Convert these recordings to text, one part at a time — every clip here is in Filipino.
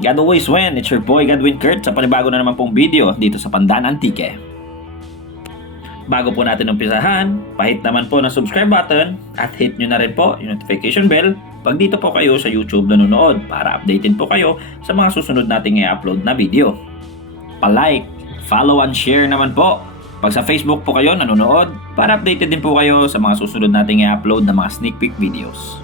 God always win. It's your boy Godwin Kurt sa panibago na naman pong video dito sa Pandan Antique. Bago po natin umpisahan, pahit naman po ng subscribe button at hit nyo na rin po yung notification bell pag dito po kayo sa YouTube nanonood para updated po kayo sa mga susunod nating i-upload na video. Pa-like, follow and share naman po. Pag sa Facebook po kayo nanonood, para updated din po kayo sa mga susunod nating i-upload na mga sneak peek videos.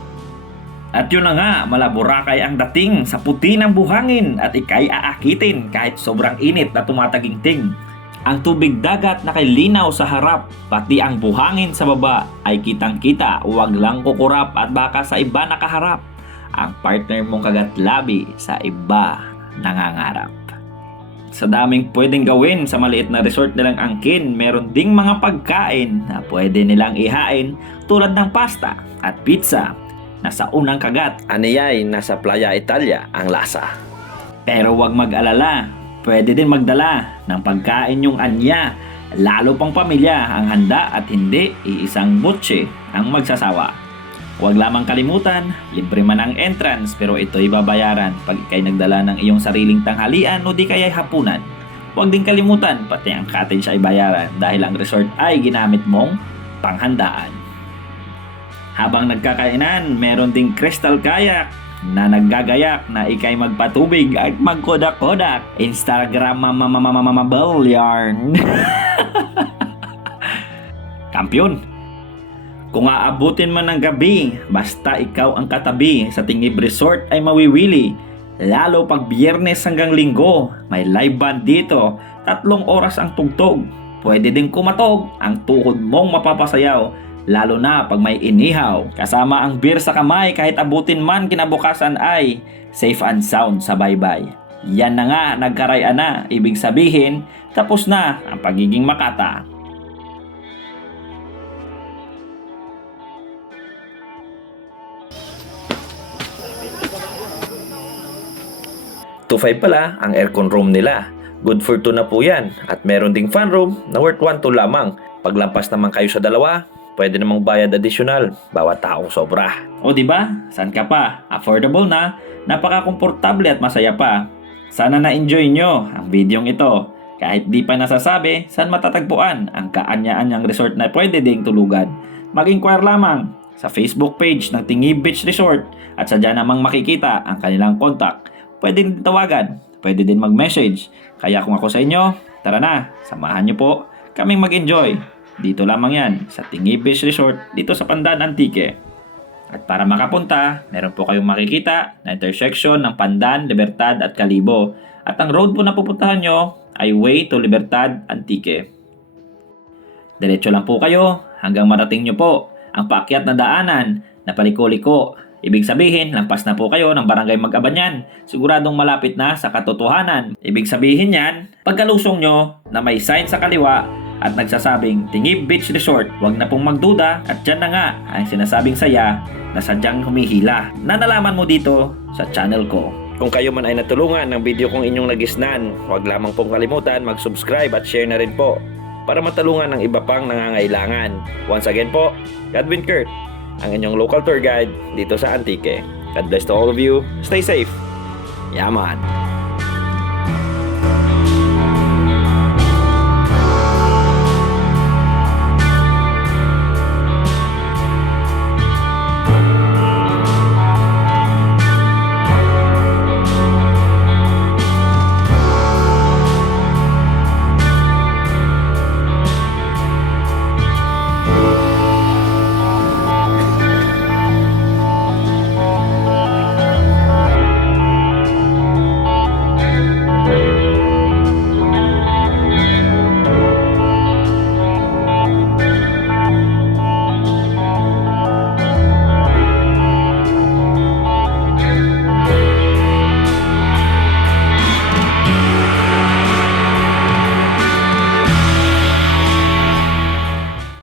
At yun na nga, malaburakay ang dating sa puti ng buhangin at ikay aakitin kahit sobrang init na tumatagingting. Ang tubig dagat na kay linaw sa harap, pati ang buhangin sa baba ay kitang-kita, huwag lang kukurap at baka sa iba nakaharap. Ang partner mong kagatlabi sa iba nangangarap. Sa daming pwedeng gawin sa maliit na resort nilang angkin, meron ding mga pagkain na pwede nilang ihain tulad ng pasta at pizza na sa unang kagat Aniyay, nasa Playa Italia ang lasa. Pero huwag mag-alala, pwede din magdala ng pagkain yung anya. Lalo pang pamilya ang handa at hindi iisang butche ang magsasawa. Huwag lamang kalimutan, libre man ang entrance pero ito'y babayaran pag ikay nagdala ng iyong sariling tanghalian o di kaya'y hapunan. Huwag din kalimutan, pati ang cottage ay bayaran dahil ang resort ay ginamit mong panghandaan. Habang nagkakainan, meron ding crystal kayak na naggagayak na ikay magpatubig at magkodak-kodak. Instagram mamamamamamabal yarn. Kampiyon! Kung aabutin man ng gabi, basta ikaw ang katabi sa Tingib Resort ay mawiwili. Lalo pag biyernes hanggang linggo, may live band dito. Tatlong oras ang tugtog. Pwede din kumatog ang tuhod mong mapapasayaw lalo na pag may inihaw. Kasama ang beer sa kamay kahit abutin man kinabukasan ay safe and sound sa baybay. Yan na nga, nagkaraya na. Ibig sabihin, tapos na ang pagiging makata. Two five pala ang aircon room nila. Good for two na po yan. At meron ding fan room na worth 1 to lamang. Paglampas naman kayo sa dalawa, pwede namang bayad additional. Bawat taong sobra. O di ba? San ka pa? Affordable na, napaka-komportable at masaya pa. Sana na-enjoy nyo ang videong ito. Kahit di pa nasasabi, saan matatagpuan ang kaanya-anyang resort na pwede ding tulugan. Mag-inquire lamang sa Facebook page ng Tingi Beach Resort at sadya namang makikita ang kanilang contact. Pwede din tawagan, pwede din mag-message. Kaya kung ako sa inyo, tara na, samahan nyo po kaming mag-enjoy. Dito lamang yan sa Tingi Beach Resort dito sa Pandan Antique. At para makapunta, meron po kayong makikita na intersection ng Pandan, Libertad at Kalibo. At ang road po na pupuntahan nyo ay Way to Libertad Antique. Diretso lang po kayo hanggang marating nyo po ang paakyat na daanan na paliko-liko. Ibig sabihin, lampas na po kayo ng barangay Magabanyan. Siguradong malapit na sa katotohanan. Ibig sabihin yan, pagkalusong nyo na may sign sa kaliwa at nagsasabing Tingib Beach Resort, huwag na pong magduda at dyan na nga ang sinasabing saya na sadyang humihila na nalaman mo dito sa channel ko. Kung kayo man ay natulungan ng video kong inyong nagisnan, huwag lamang pong kalimutan mag-subscribe at share na rin po para matulungan ng iba pang nangangailangan. Once again po, Godwin Kurt, ang inyong local tour guide dito sa Antique. God bless to all of you. Stay safe. Yaman.